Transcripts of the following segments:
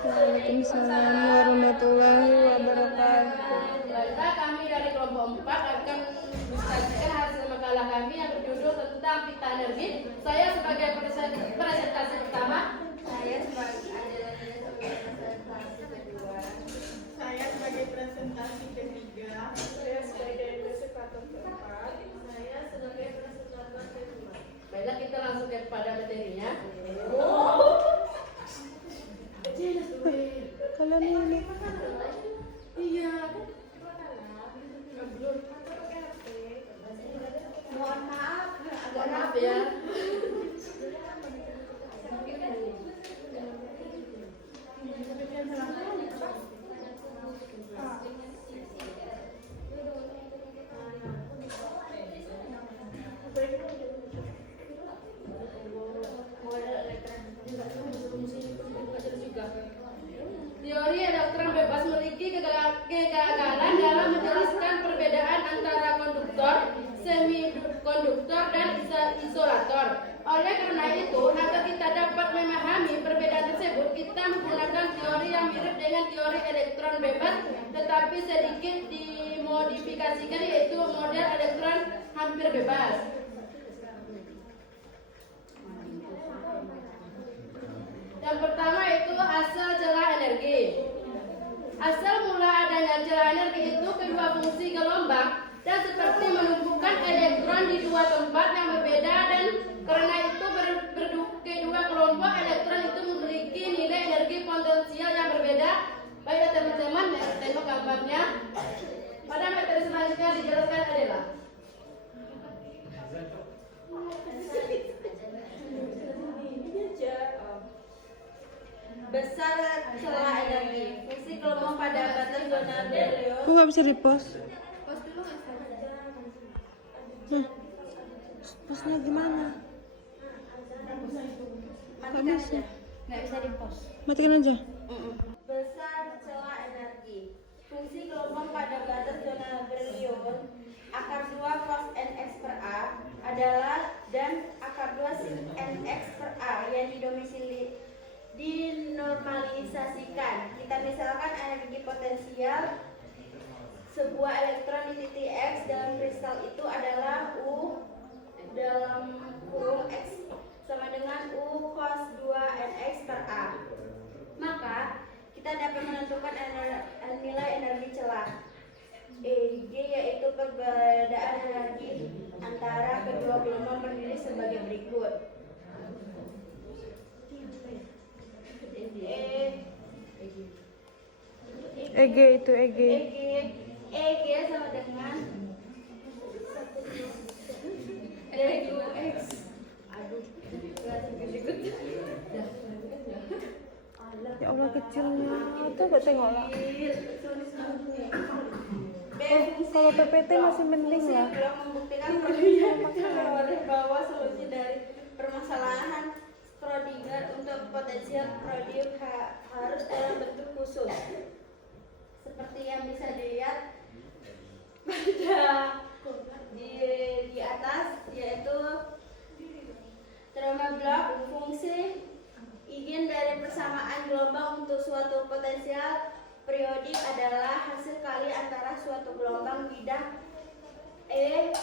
Waalaikumsalam warahmatullahi wabarakatuh. Kami dari kelompok 4 akan menyajikan hasil makalah kami yang berjudul tentang pita energi. Saya sebagai presentasi pertama. Saya sebagai presentasi kedua. Saya sebagai presentasi ketiga. Saya sebagai presentator keempat. Saya sebagai presentator kedua. Baiklah, kita langsung kepada materinya. Kalian ini Iya. Mohon maaf, Agak maaf ya. Teori elektron bebas memiliki kegagalan dalam menjelaskan perbedaan antara konduktor, semikonduktor, dan isolator. Oleh karena itu, agar kita dapat memahami perbedaan tersebut, kita menggunakan teori yang mirip dengan teori elektron bebas, tetapi sedikit dimodifikasikan, yaitu model elektron hampir bebas. Yang pertama itu asal celah energi. Asal mula adanya celah energi itu kedua fungsi gelombang dan seperti menumpukan elektron di dua tempat yang berbeda, dan karena itu kedua kelompok elektron itu memiliki nilai energi potensial yang berbeda. Baiklah teman-teman, tengok gambarnya. Pada materi selanjutnya dijelaskan adalah besar celah energi. Fungsi gelombang pada batas zona Bernoulli. kok nggak bisa repost? Post dulu nggak Postnya gimana? Nggak bisa. Nggak bisa di post. Matikan aja. Besar celah energi. Fungsi gelombang pada batas zona Bernoulli akar 2 cos nx per a adalah dan akar 2 sin nx per a yang dinormalisasikan. Kita misalkan energi potensial sebuah elektron di titik X dalam kristal itu adalah U dalam kurung X sama dengan U cos 2 nx per a. Maka kita dapat menentukan nilai energi celah EG, yaitu perbedaan energi antara kedua gelombang berdiri sebagai berikut. EG itu EG. EG sama dengan EUX. Aduh, Ya Allah kecilnya. Tuh gak tengok lah. Kalau PPT masih mending lah. Membuktikan perlunya bahwa solusi dari permasalahan Schrödinger untuk potensial proyek harus dalam bentuk khusus, seperti yang bisa dilihat pada di atas, yaitu teorema Bloch. Fungsi eigen dari persamaan gelombang untuk suatu potensial periodik adalah hasil kali antara suatu gelombang bidang E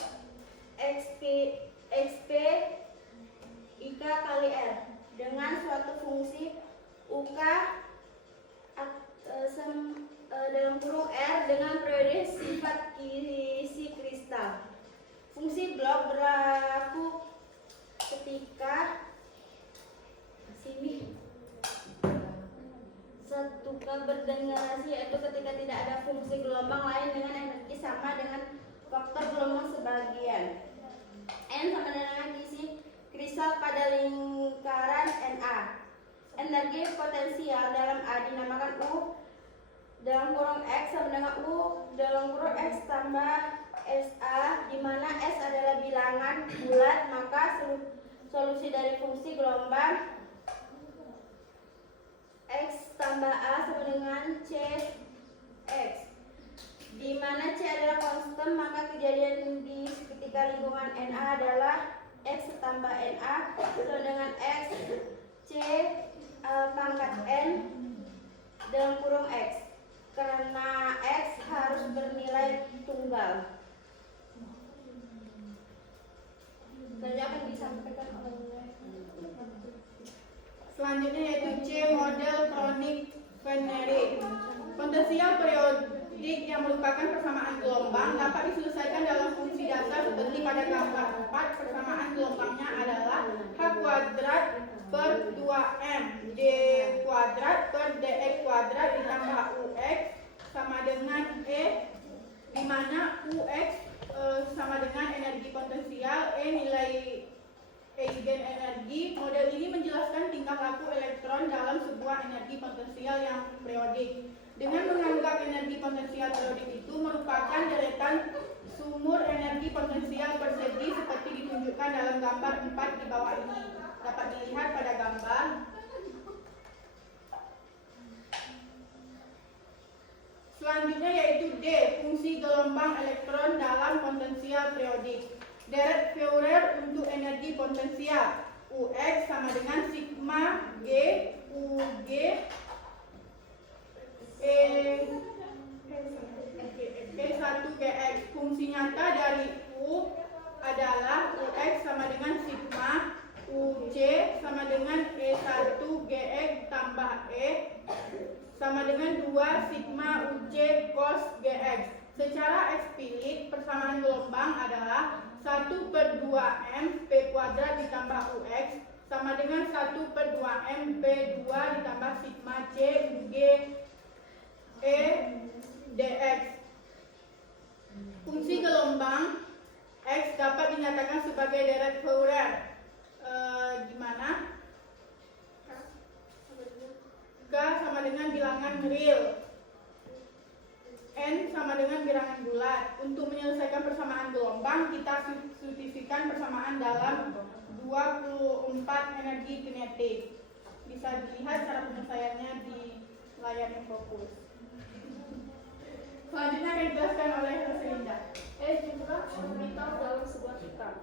XP IK kali R dengan suatu fungsi UK dalam kurung R dengan periode sifat isi kristal. Fungsi Bloch berlaku ketika sini satu berdegenerasi, yaitu ketika tidak ada fungsi gelombang lain dengan energi sama dengan faktor gelombang sebagian. N sama dengan isi kristal pada lingkaran Na. Energi potensial dalam A dinamakan U dalam kurung X sama dengan U dalam kurung X tambah SA, di mana S adalah bilangan bulat. Maka solusi dari fungsi gelombang X tambah A sama dengan C X, di mana C adalah konstan. Maka kejadian di ketika lingkungan Na adalah X tambah Na sama dengan X C pangkat N Selanjutnya yaitu C, model kronik Veneri. Potensial periodik yang merupakan persamaan gelombang dapat diselesaikan dalam fungsi dasar seperti pada gambar 4. Persamaan gelombangnya adalah H kuadrat per 2M D kuadrat per DX kuadrat ditambah UX sama dengan E, di mana UX sama dengan energi potensial, E nilai eigen energi. Model ini menjelaskan tingkah laku elektron dalam sebuah energi potensial yang periodik. Dengan menganggap energi potensial periodik itu merupakan deretan sumur energi potensial persegi seperti ditunjukkan dalam gambar 4 di bawah ini. Dapat dilihat pada gambar. Selanjutnya yaitu D, fungsi gelombang elektron dalam potensial periodik. Deret Fourier untuk energi potensial UX sama dengan sigma G UG E1GX. Fungsi nyata dari U adalah UX sama dengan sigma UJ sama dengan E1GX tambah E sama dengan 2 sigma UJ cos GX. Secara eksplisit, persamaan gelombang adalah 1/2M P kuadrat ditambah UX sama dengan 1/2M P2 ditambah sigma C UG E dx. Fungsi gelombang X dapat dinyatakan sebagai deret Fourier, di mana K sama dengan bilangan real, N sama dengan bilangan bulat. Untuk menyelesaikan persamaan gelombang, kita substitusikan persamaan dalam 24 energi kinetik. Bisa dilihat cara penyelesaiannya di layar yang fokus. Selanjutnya akan dijelaskan oleh Roselinda. Jumlah orbital dalam sebuah kristal.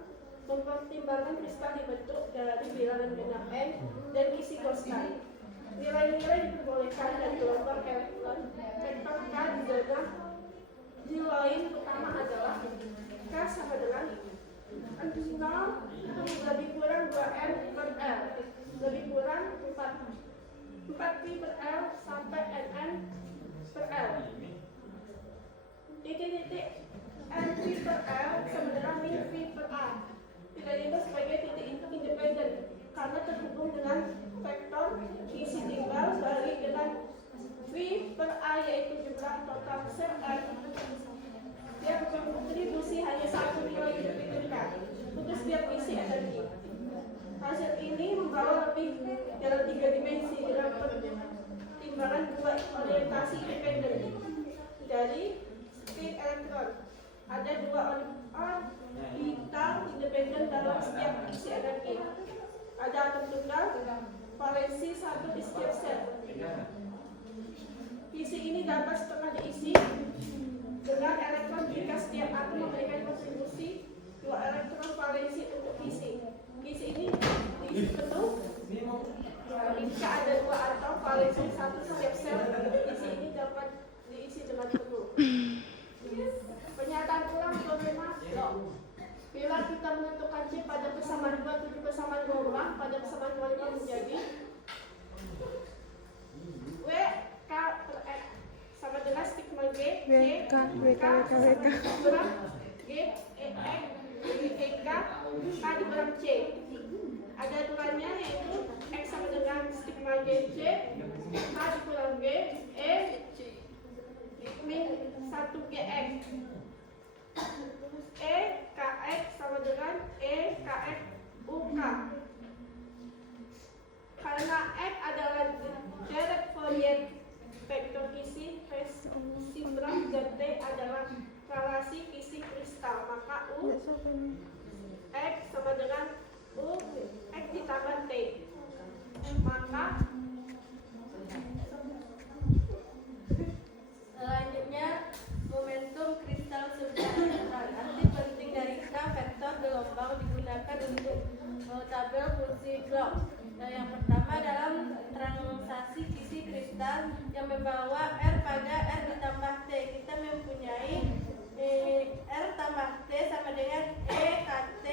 Mempertimbangkan kristal dibentuk dari bilangan genap N dan isi konstan. Nilai-nilai diperbolehkan dari gelombang elektron. Vektor K dijaga. Nilai utama adalah K sama dengan 0 lebih kurang 2M per L lebih kurang 4 pi per L sampai Nn per L. Titik-titik N pi per L sama dengan min pi per A. Tidak itu sebagai titik independen karena terhubung dengan vektor isi timbal bagi dengan V per A yaitu jumlah total sel R. Dia berkontribusi hanya satu nilai diperhitungkan untuk setiap isi energi. Hasil ini membawa lebih dalam 3 dimensi dalam pertimbangan 2 orientasi independen dari spin elektron. Ada 2 orbital independen dalam setiap isi energi. Ada atom tunggal, valensi 1 di setiap sel. Isi ini dapat setengah diisi dengan elektron jika setiap atom memberikan kontribusi 2 elektron valensi untuk isi. Isi ini diisi penuh jika ada 2 atom valensi 1 setiap sel. Isi ini dapat diisi dengan penuh. Pernyataan ulang teorema Bloch. Bila kita menentukan C pada persamaan 27 persamaan gelombang, pada persamaan gelombang menjadi W K per X sama dengan sigma G C WK dikurang G E X E K K dikurang C. Ada aturannya yaitu X sama dengan sigma G C H dikurang G E min 1 GX. E KX sama dengan E KX UK. Karena X adalah deret Fourier vektor isi resiprok dan T adalah relasi isi kristal, maka U X sama dengan U X ditambah T. Maka Selanjutnya, momentum kristal surga elektron. Arti penting dari K vektor gelombang digunakan untuk tabel fungsi Bloch. Yang pertama dalam transaksi isi kristal yang membawa R pada R ditambah T. Kita mempunyai R tambah T sama dengan E KT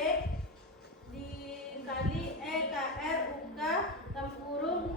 dikali E KR UK dalam kurung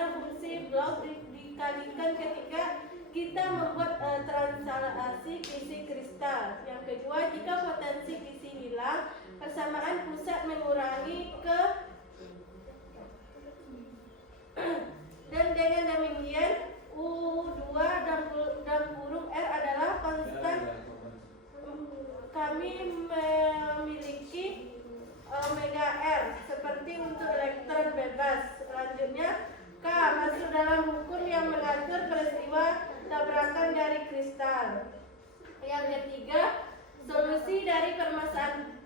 bagaimana fungsi blok dikalikan ketika kita membuat translasi kisi kristal. Yang kedua, jika potensi kisi hilang, persamaan pusat mengurangi ke dan dengan demikian U2 dan kurung R adalah konstan. Kami memiliki omega R seperti untuk elektron bebas. Selanjutnya K masuk dalam hukum yang mengatur peristiwa tabrakan dari kristal. Yang ketiga, solusi dari persamaan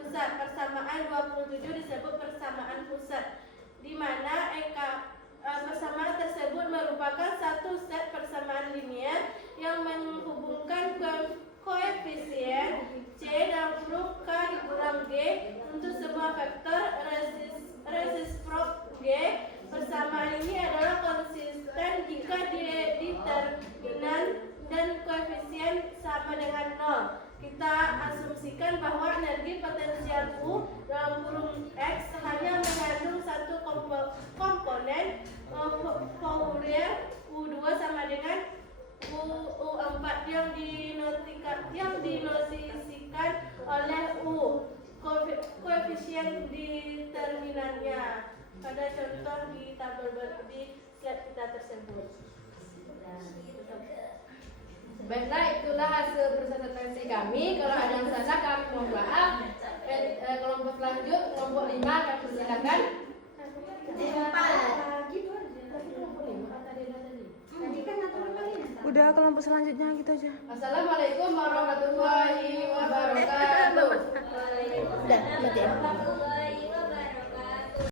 pusat. Persamaan 27 disebut persamaan pusat, di mana persamaan tersebut merupakan satu set persamaan linear yang menghubungkan koefisien C dan kurung K dikurang G untuk semua vektor resiprok G. Persamaan ini adalah konsisten jika determinan dan koefisien sama dengan 0. Kita asumsikan bahwa energi potensial U dalam kurung X hanya mengandung satu komponen Fourier U2 sama dengan U4 yang dinosisikan oleh U koefisien determinannya pada contoh di tabel di slide kita tersebut. Baiklah, itulah hasil presentasi kami. Kalau ada yang salah kami mohon maaf. Kelompok selanjut, kelompok 5 kami persilakan. Udah kelompok selanjutnya gitu aja. Assalamualaikum warahmatullahi wabarakatuh. Udah, mati.